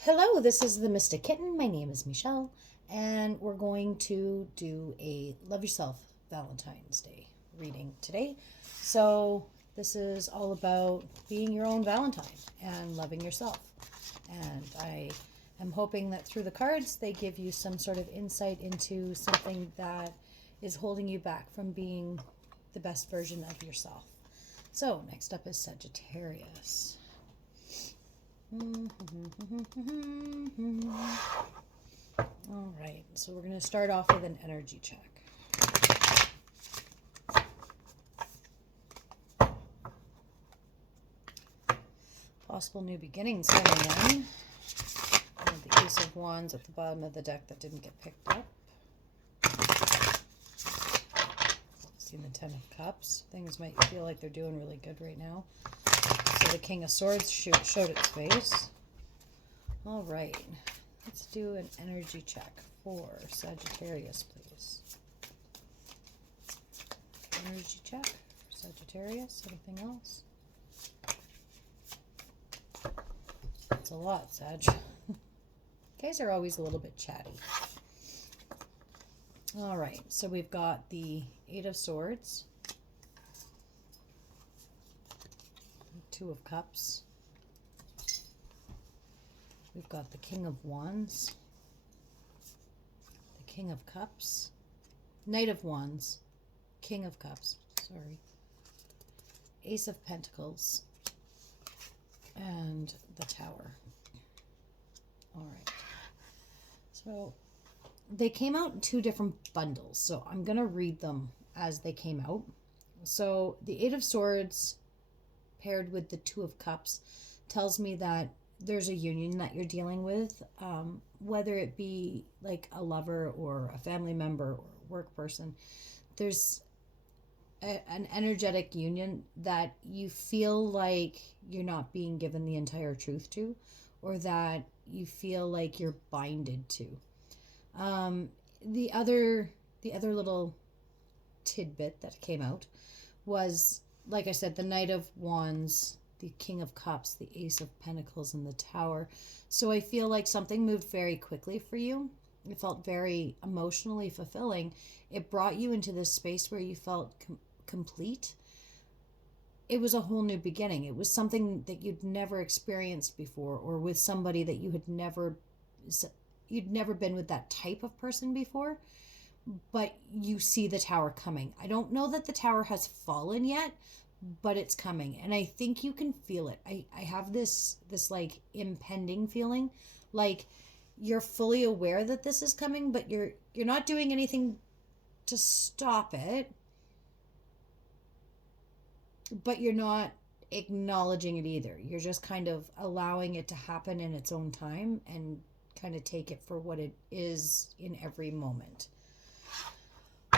Hello, this is the Mystic Kitten. My name is Mechelle, and we're going to do a Love Yourself Valentine's Day reading today. So, this is all about being your own Valentine and loving yourself. And I am hoping that through the cards, they give you some sort of insight into something that is holding you back from being the best version of yourself. So, next up is Sagittarius. All right, so we're going to start off with an energy check. Possible new beginnings coming in. And the Ace of Wands at the bottom of the deck that didn't get picked up. Seeing the Ten of Cups. Things might feel like they're doing really good right now. So the King of Swords showed its face. All right, let's do an energy check for Sagittarius, please. Energy check for Sagittarius. Anything else? That's a lot, Sag. You guys are always a little bit chatty. All right, so we've got the Eight of Swords, Two of Cups. We've got the King of Wands, the King of Cups, Knight of Wands, King of Cups, sorry, Ace of Pentacles, and the Tower. All right. So they came out in two different bundles, so I'm going to read them as they came out. So the Eight of Swords paired with the Two of Cups tells me that there's a union that you're dealing with, whether it be like a lover or a family member or a work person. There's an energetic union that you feel like you're not being given the entire truth to, or that you feel like you're binded to. The other little tidbit that came out was, like I said, the Knight of Wands, the King of Cups, the Ace of Pentacles, and the Tower. So I feel like something moved very quickly for you. It felt very emotionally fulfilling. It brought you into this space where you felt complete. It was a whole new beginning. It was something that you'd never experienced before, or with somebody that you'd never been with that type of person before. But you see the Tower coming. I don't know that the Tower has fallen yet, but it's coming, and I think you can feel it. I have this like impending feeling, like you're fully aware that this is coming, but you're not doing anything to stop it, but you're not acknowledging it either. You're just kind of allowing it to happen in its own time and kind of take it for what it is in every moment.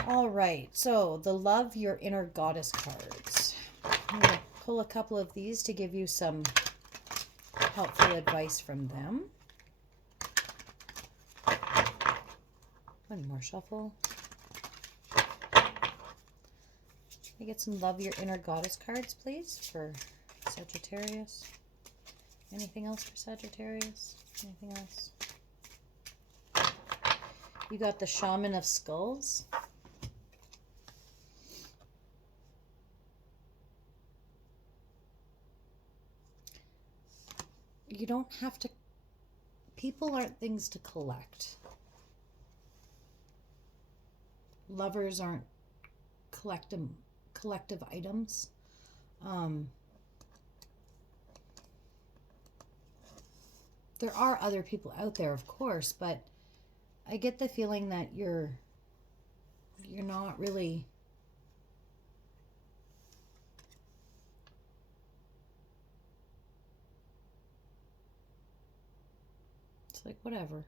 All right, so the Love Your Inner Goddess cards. I'm going to pull a couple of these to give you some helpful advice from them. One more shuffle. Can I get some Love Your Inner Goddess cards, please, for Sagittarius? Anything else for Sagittarius? Anything else? You got the Shaman of Skulls. You don't have to, people aren't things to collect. Lovers aren't collective items. There are other people out there, of course, but I get the feeling that you're not really like, whatever.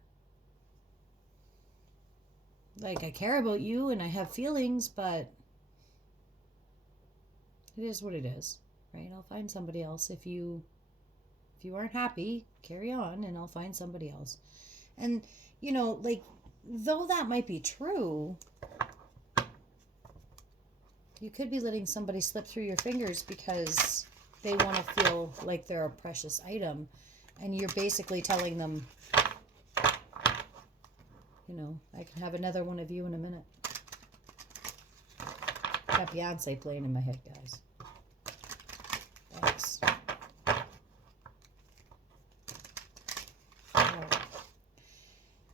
Like, I care about you and I have feelings, but it is what it is, right? I'll find somebody else. If you aren't happy, carry on, and I'll find somebody else. And, like, though that might be true, you could be letting somebody slip through your fingers because they want to feel like they're a precious item, And you're basically telling them, you know, I can have another one of you in a minute. Got Beyonce playing in my head, guys. Thanks. Right.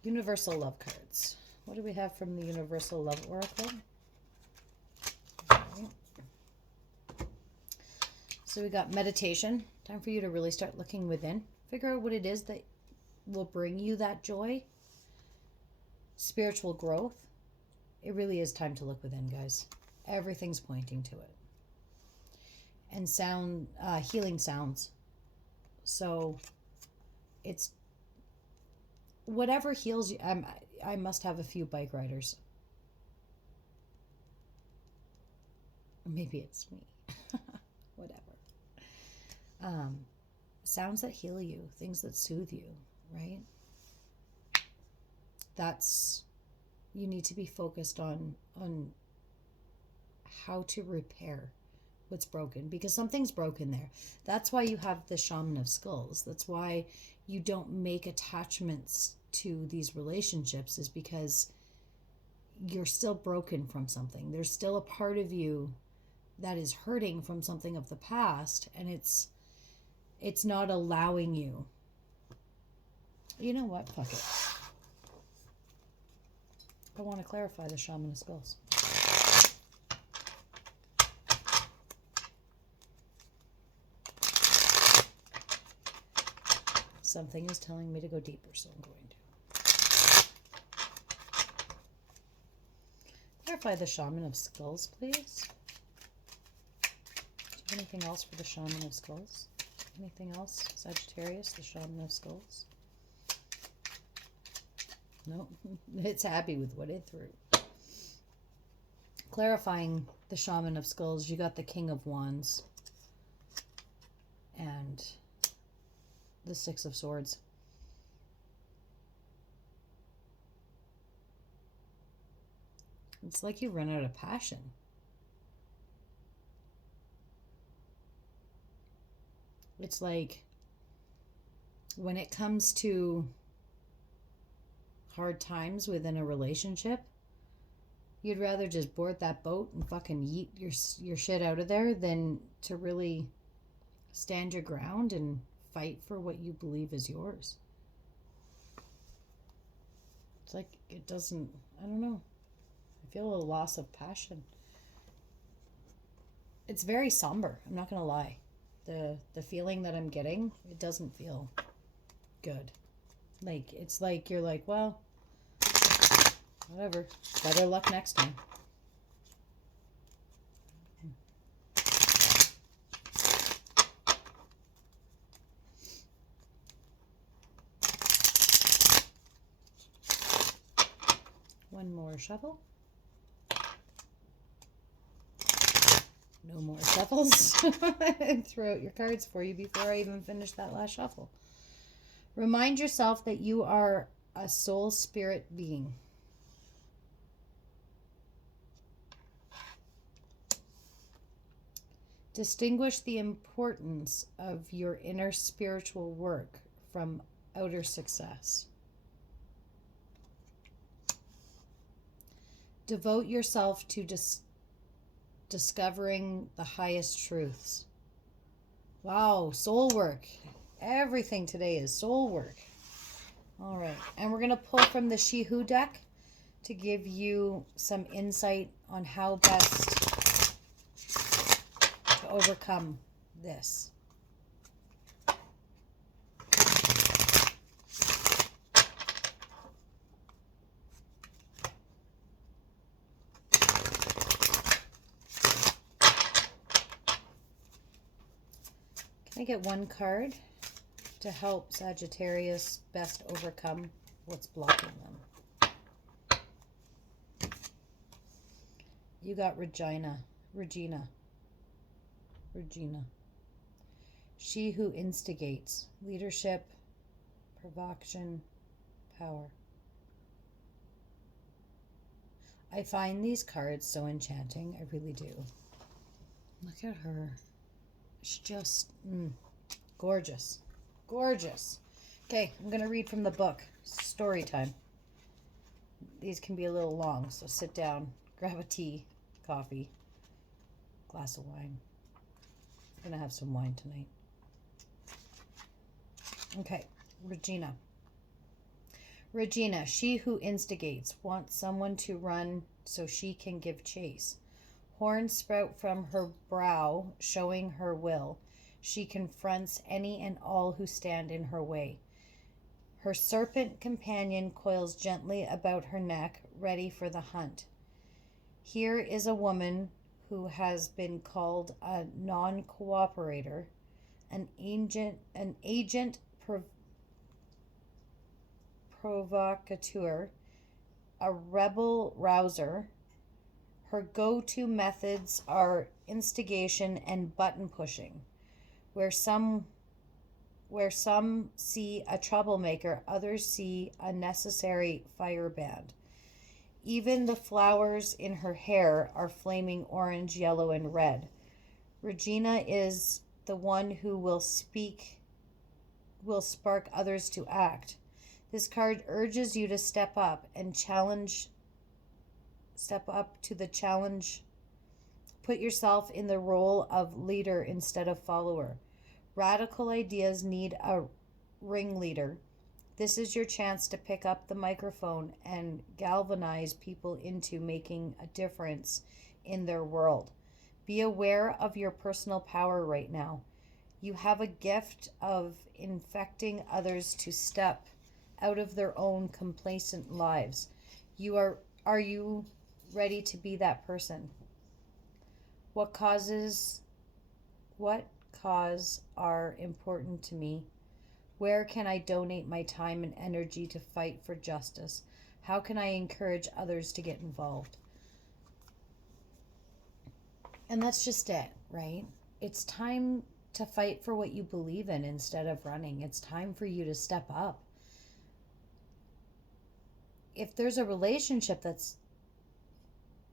Universal love cards. What do we have from the Universal Love Oracle? Right. So we got meditation. Time for you to really start looking within. Figure out what it is that will bring you that joy. Spiritual growth. It really is time to look within, guys. Everything's pointing to it. And sound, healing sounds. So it's whatever heals you. I must have a few bike riders. Maybe it's me. Whatever. Sounds that heal you, things that soothe you, right? That's, you need to be focused on how to repair what's broken, because something's broken there. That's why you have the Shaman of Skulls. That's why you don't make attachments to these relationships, is because you're still broken from something. There's still a part of you that is hurting from something of the past, and it's not allowing you. You know what? Fuck it. I want to clarify the Shaman of Skulls. Something is telling me to go deeper, so I'm going to. Clarify the Shaman of Skulls, please. Do you have anything else for the Shaman of Skulls? Anything else? Sagittarius, the Shaman of Skulls? No, it's happy with what it threw. Clarifying the Shaman of Skulls, you got the King of Wands and the Six of Swords. It's like you run out of passion. It's like when it comes to hard times within a relationship, you'd rather just board that boat and fucking yeet your shit out of there than to really stand your ground and fight for what you believe is yours. It's like it doesn't, I don't know. I feel a loss of passion. It's very somber, I'm not gonna lie. The feeling that I'm getting, it doesn't feel good. Like, it's like you're like, well, whatever. Better luck next time. One more shuffle. No more shuffles. Throw out your cards for you before I even finish that last shuffle. Remind yourself that you are a soul spirit being. Distinguish the importance of your inner spiritual work from outer success. Devote yourself to discovering the highest truths. Wow, soul work. Everything today is soul work. All right, and we're going to pull from the She Who deck to give you some insight on how best to overcome this. Can I get one card to help Sagittarius best overcome what's blocking them? You got Regina. She who instigates, leadership, provocation, power. I find these cards so enchanting. I really do. Look at her. She's just gorgeous. Gorgeous. Okay, I'm going to read from the book. Story time. These can be a little long, so sit down, grab a tea, coffee, glass of wine. I'm going to have some wine tonight. Okay, Regina. Regina, she who instigates, wants someone to run so she can give chase. Horns sprout from her brow, showing her will. She confronts any and all who stand in her way. Her serpent companion coils gently about her neck, ready for the hunt. Here is a woman who has been called a non-cooperator, an agent provocateur, a rebel rouser. Her go-to methods are instigation and button pushing. Where some see a troublemaker, others see a necessary firebrand. Even the flowers in her hair are flaming orange, yellow, and red. Regina is the one who will spark others to act. This card urges you to step up to the challenge. Put yourself in the role of leader instead of follower. Radical ideas need a ringleader. This is your chance to pick up the microphone and galvanize people into making a difference in their world. Be aware of your personal power right now. You have a gift of infecting others to step out of their own complacent lives. Are you ready to be that person? What cause are important to me? Where can I donate my time and energy to fight for justice? How can I encourage others to get involved? And that's just it, right? It's time to fight for what you believe in instead of running. It's time for you to step up. If there's a relationship that's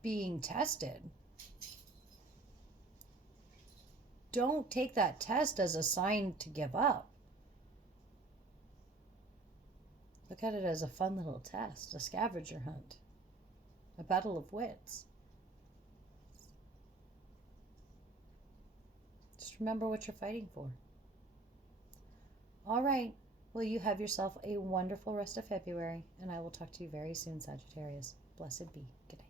being tested, don't take that test as a sign to give up. Look at it as a fun little test, a scavenger hunt, a battle of wits. Just remember what you're fighting for. All right. Well, you have yourself a wonderful rest of February, and I will talk to you very soon, Sagittarius. Blessed be. Good night.